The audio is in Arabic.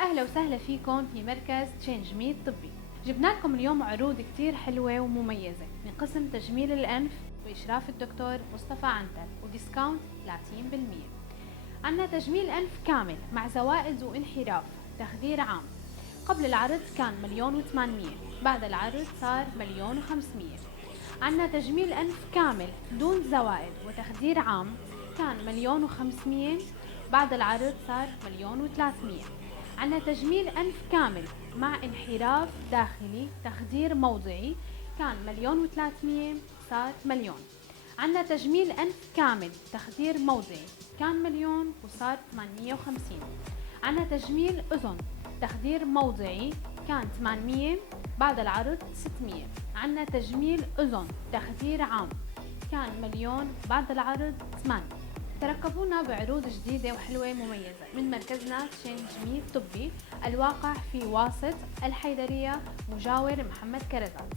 أهلا وسهلا فيكم في مركز تشينج مي الطبي. جبنا لكم اليوم عروض كتير حلوة ومميزة من قسم تجميل الأنف وإشراف الدكتور مصطفى عنتر وديسكاونت 30%. عنا تجميل أنف كامل مع زوائد وانحراف تخدير عام. قبل العرض كان 1,800,000، بعد العرض صار 1,500,000. عنا تجميل أنف كامل دون زوائد وتخدير عام، كان 1,500,000، بعد العرض صار 1,300,000. عنا تجميل أنف كامل مع انحراف داخلي تخدير موضعي، كان 1,300,000 صار 1,000,000. عنا تجميل أنف كامل تخدير موضعي، كان 1,000,000 وصار 850. عنا تجميل أذن تخدير موضعي، كان 800، بعد العرض 600. عنا تجميل أذن تخدير عام، كان 1,000,000، بعد العرض 8. ترقبونا بعروض جديدة وحلوة مميزة من مركزنا تشينج مي الطبي، الواقع في واسط الحيدرية مجاور محمد كرزات.